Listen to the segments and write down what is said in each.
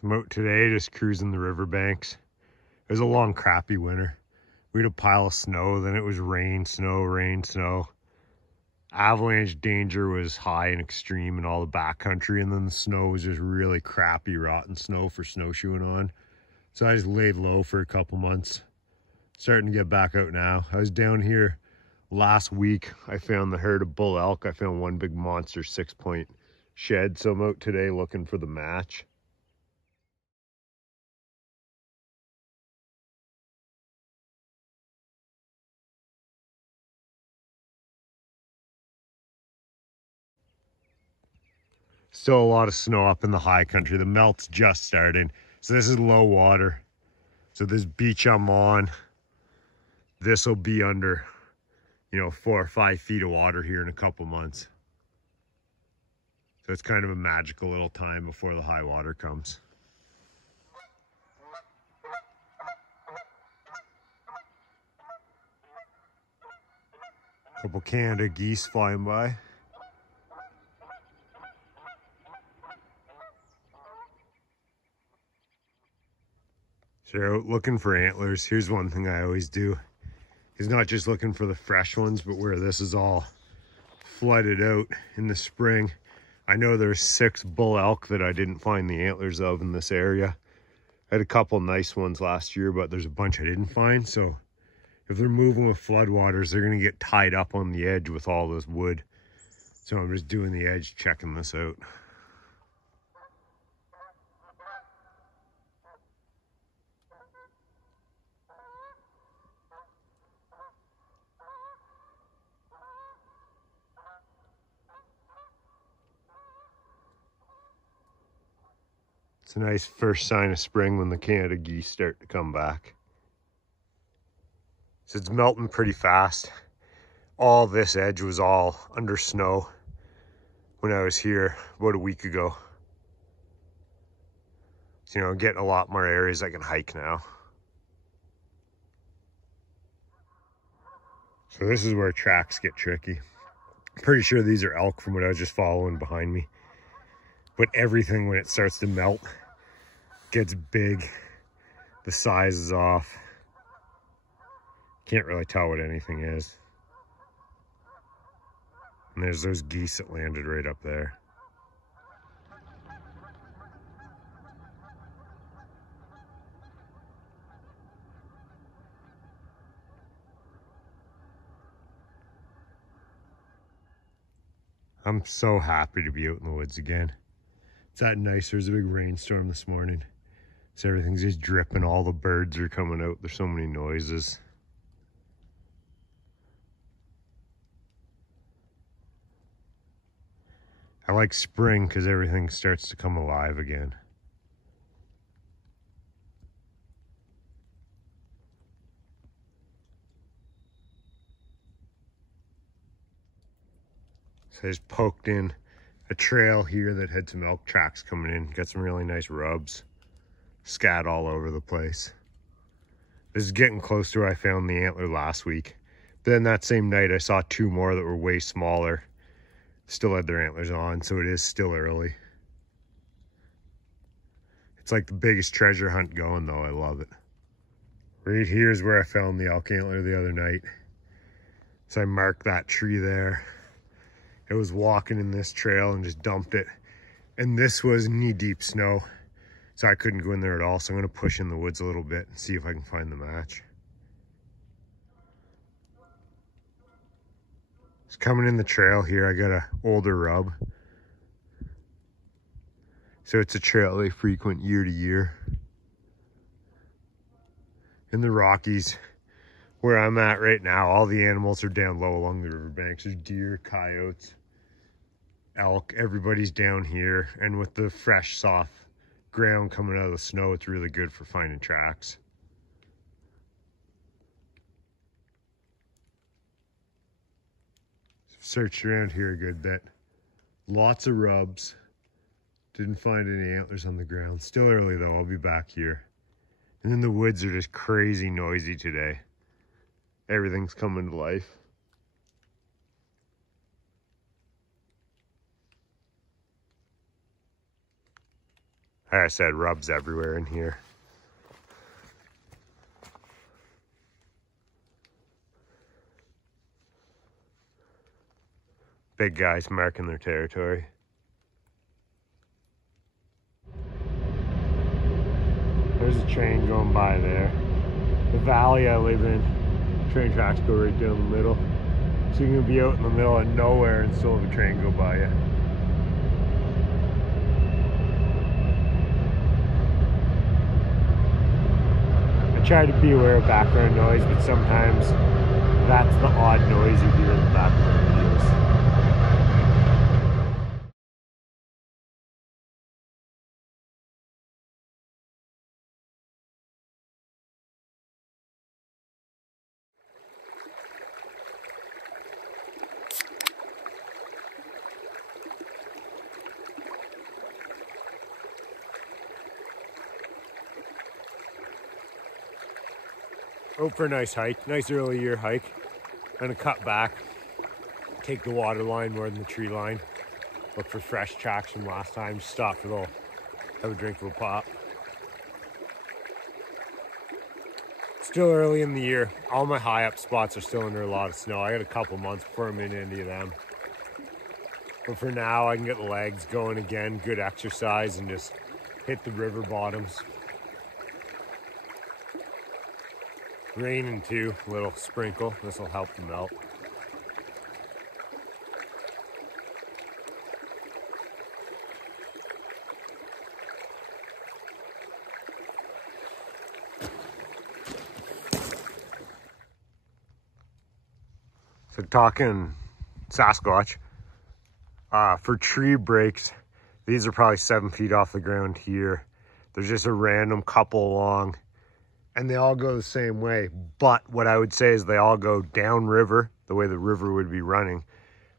So I'm out today just cruising the riverbanks. It was a long, crappy winter. We had a pile of snow, then it was rain, snow, rain, snow. Avalanche danger was high and extreme in all the backcountry, and then the snow was just really crappy, rotten snow for snowshoeing on. So I just laid low for a couple months. Starting to get back out now. I was down here last week. I found the herd of bull elk. I found one big monster 6-point shed, so I'm out today looking for the match. Still a lot of snow up in the high country. The melt's just starting. So this is low water. So this beach I'm on, this will be under, 4 or 5 feet of water here in a couple months. So it's kind of a magical little time before the high water comes. Couple Canada geese flying by. So you're out looking for antlers. Here's one thing I always do. Is not just looking for the fresh ones, but where this is all flooded out in the spring. I know there's 6 bull elk that I didn't find the antlers of in this area. I had a couple nice ones last year, but there's a bunch I didn't find. So if they're moving with floodwaters, they're gonna get tied up on the edge with all this wood. So I'm just doing the edge, checking this out. It's a nice first sign of spring when the Canada geese start to come back. So it's melting pretty fast. All this edge was all under snow when I was here about a week ago. So, getting a lot more areas I can hike now. So this is where tracks get tricky. I'm pretty sure these are elk from what I was just following behind me. But everything, when it starts to melt, gets big. The size is off. Can't really tell what anything is. And there's those geese that landed right up there. I'm so happy to be out in the woods again. It's that nice. There's a big rainstorm this morning. So everything's just dripping. All the birds are coming out. There's so many noises. I like spring because everything starts to come alive again. So I just poked in a trail here that had some elk tracks coming in. Got some really nice rubs. Scat all over the place. This is getting close to where I found the antler last week. Then that same night I saw 2 more that were way smaller. Still had their antlers on, so it is still early. It's like the biggest treasure hunt going though. I love it. Right here is where I found the elk antler the other night. So I marked that tree there. I was walking in this trail and just dumped it. And this was knee-deep snow. So I couldn't go in there at all. So I'm gonna push in the woods a little bit and see if I can find the match. It's coming in the trail here. I got an older rub. So it's a trail they frequent year to year. In the Rockies, where I'm at right now, all the animals are down low along the riverbanks. There's deer, coyotes, elk, everybody's down here. And with the fresh, soft ground coming out of the snow, it's really good for finding tracks. Searched around here a good bit. Lots of rubs. Didn't find any antlers on the ground. Still early though, I'll be back here. And then the woods are just crazy noisy today. Everything's coming to life. Like I said, rubs everywhere in here. Big guys marking their territory. There's a train going by there. The valley I live in, train tracks go right down the middle. So you can be out in the middle of nowhere and still have a train go by you. I try to be aware of background noise, but sometimes that's the odd noise you hear in the background videos. Out for a nice hike, nice early year hike. I'm gonna cut back, take the water line more than the tree line. Look for fresh tracks from last time. Stop for a little, have a drink of a pop. Still early in the year. All my high up spots are still under a lot of snow. I got a couple months before I'm in any of them. But for now, I can get the legs going again, good exercise, and just hit the river bottoms. Raining too, a little sprinkle. This will help the melt. So talking Sasquatch, for tree breaks, these are probably 7 feet off the ground here. There's just a random couple along, and they all go the same way. But what I would say is they all go downriver, the way the river would be running,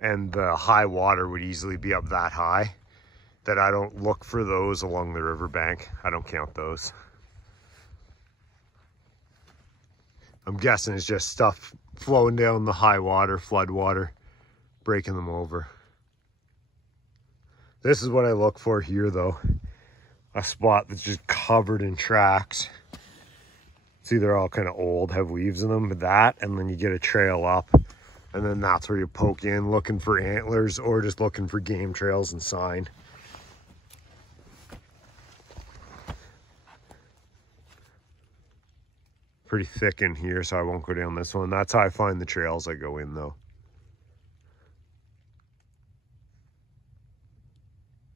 and the high water would easily be up that high that I don't look for those along the riverbank. I don't count those. I'm guessing it's just stuff flowing down the high water, flood water, breaking them over. This is what I look for here though. A spot that's just covered in tracks. See, they're all kind of old, have leaves in them, but that, and then you get a trail up, and then that's where you poke in looking for antlers or just looking for game trails and sign. Pretty thick in here, so I won't go down this one. That's how I find the trails I go in though.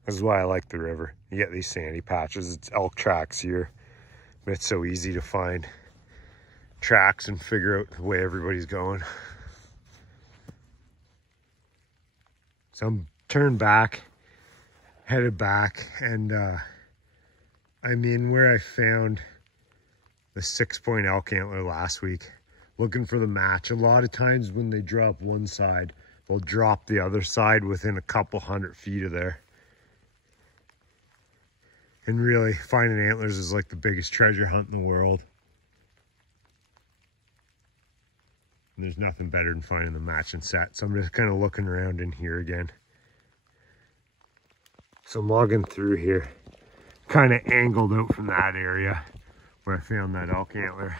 This is why I like the river. You get these sandy patches. It's elk tracks here. But it's so easy to find tracks and figure out the way everybody's going. So I'm turned back, headed back, and I'm in where I found the 6-point elk antler last week, looking for the match. A lot of times when they drop one side, they'll drop the other side within a couple 100 feet of there. And really, finding antlers is like the biggest treasure hunt in the world. And there's nothing better than finding the matching set. So I'm just kind of looking around in here again. So I'm logging through here, kind of angled out from that area where I found that elk antler,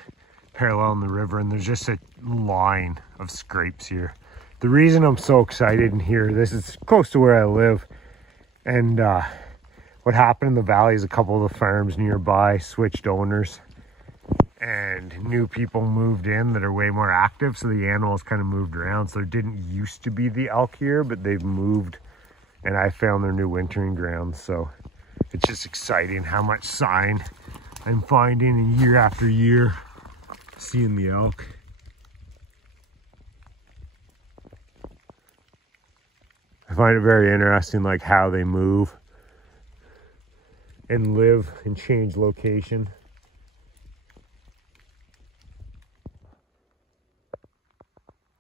paralleling the river, and there's just a line of scrapes here. The reason I'm so excited in here, this is close to where I live, and what happened in the valley is a couple of the farms nearby switched owners and new people moved in that are way more active, so the animals kind of moved around. So there didn't used to be the elk here, but they've moved, and I found their new wintering grounds. So it's just exciting how much sign I'm finding, and year after year seeing the elk. I find it very interesting, like how they move and live and change location.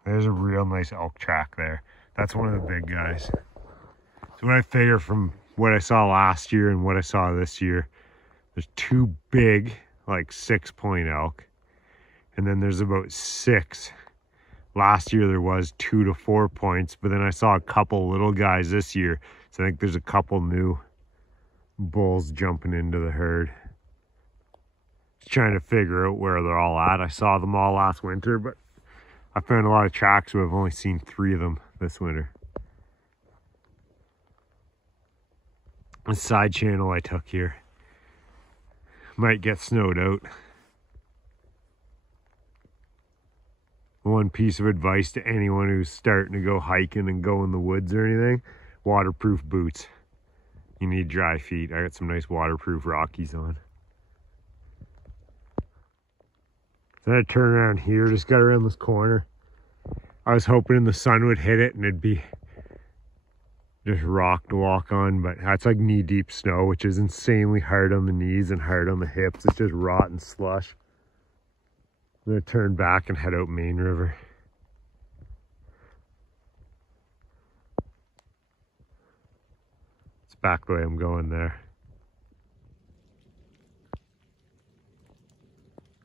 There's a real nice elk track there. That's one of the big guys. So what I figure from what I saw last year and what I saw this year, there's 2 big, like 6-point elk. And then there's about 6. Last year there was 2 to 4 points, but then I saw a couple little guys this year. So I think there's a couple new Bulls jumping into the herd. Just trying to figure out where they're all at. I saw them all last winter, but I found a lot of tracks, so I've only seen 3 of them this winter. A side channel I took here. Might get snowed out. One piece of advice to anyone who's starting to go hiking and go in the woods or anything: waterproof boots. You need dry feet. I got some nice waterproof Rockies on. Then I turn around here, just got around this corner. I was hoping the sun would hit it and it'd be just rock to walk on, but that's like knee-deep snow, which is insanely hard on the knees and hard on the hips. It's just rotten slush. I'm gonna turn back and head out Main River. It's back the way I'm going there.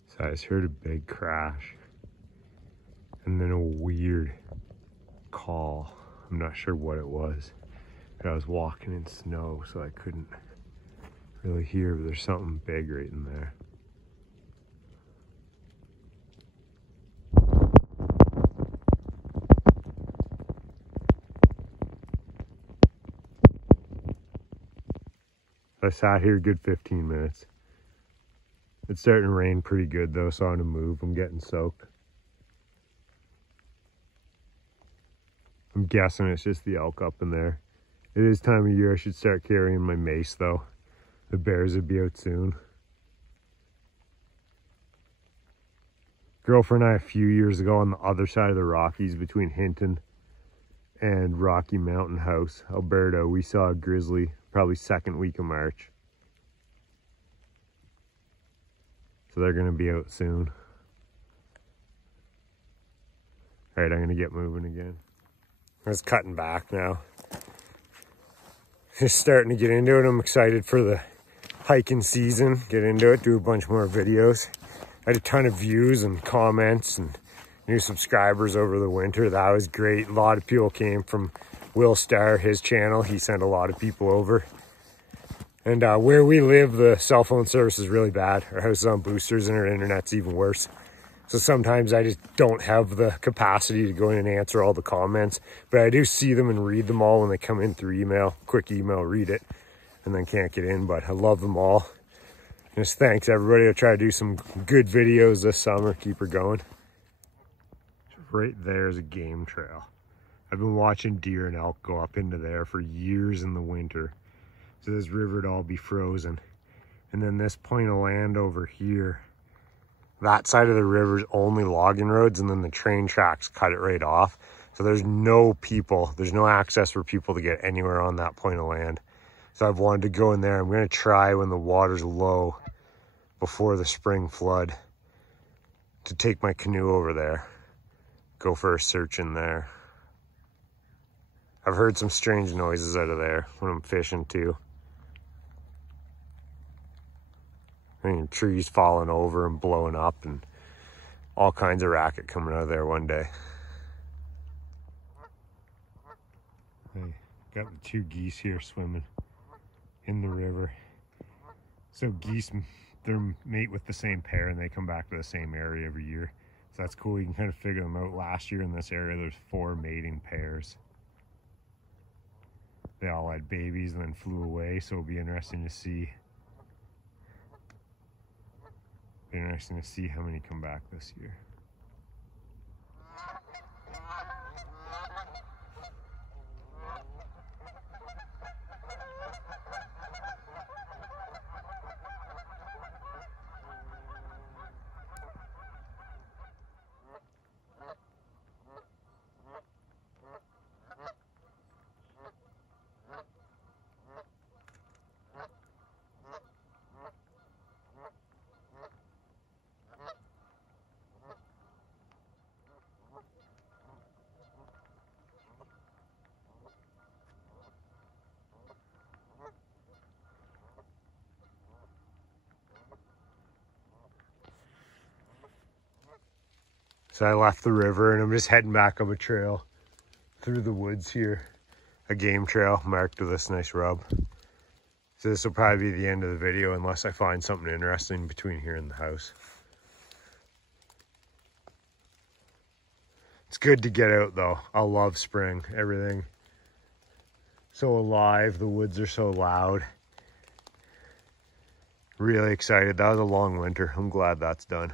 So I just heard a big crash and then a weird call. I'm not sure what it was, but I was walking in snow, so I couldn't really hear, but there's something big right in there. I sat here a good 15 minutes. It's starting to rain pretty good though, so I'm gonna move. I'm getting soaked. I'm guessing it's just the elk up in there. It is time of year I should start carrying my mace though. The bears would be out soon. Girlfriend and I, a few years ago, on the other side of the Rockies between Hinton and Rocky Mountain House, Alberta, we saw a grizzly probably second week of March. So they're gonna be out soon. All right, I'm gonna get moving again. I was cutting back now. Just starting to get into it. I'm excited for the hiking season. Get into it, do a bunch more videos. I had a ton of views and comments and new subscribers over the winter. That was great. A lot of people came from Will Starr, his channel. He sent a lot of people over. And where we live, the cell phone service is really bad. Our house is on boosters and our internet's even worse. So sometimes I just don't have the capacity to go in and answer all the comments, but I do see them and read them all when they come in through email. Quick email, read it, and then can't get in, but I love them all. Just thanks everybody. I'll try to do some good videos this summer. Keep her going. Right there is a game trail. I've been watching deer and elk go up into there for years in the winter. So this river would all be frozen. And then this point of land over here, that side of the river is only logging roads, and then the train tracks cut it right off. So there's no people, there's no access for people to get anywhere on that point of land. So I've wanted to go in there. I'm gonna try when the water's low before the spring flood to take my canoe over there, go for a search in there. I've heard some strange noises out of there when I'm fishing too. I mean, trees falling over and blowing up and all kinds of racket coming out of there one day. Hey, got the 2 geese here swimming in the river. So geese, they're mate with the same pair and they come back to the same area every year. So that's cool. You can kind of figure them out. Last year in this area, there's 4 mating pairs. They all had babies and then flew away, so it'll be interesting to see. Interesting to see how many come back this year. So I left the river and I'm just heading back up a trail through the woods here. A game trail marked with this nice rub. So this will probably be the end of the video unless I find something interesting between here and the house. It's good to get out though. I love spring. Everything so alive. The woods are so loud. Really excited. That was a long winter. I'm glad that's done.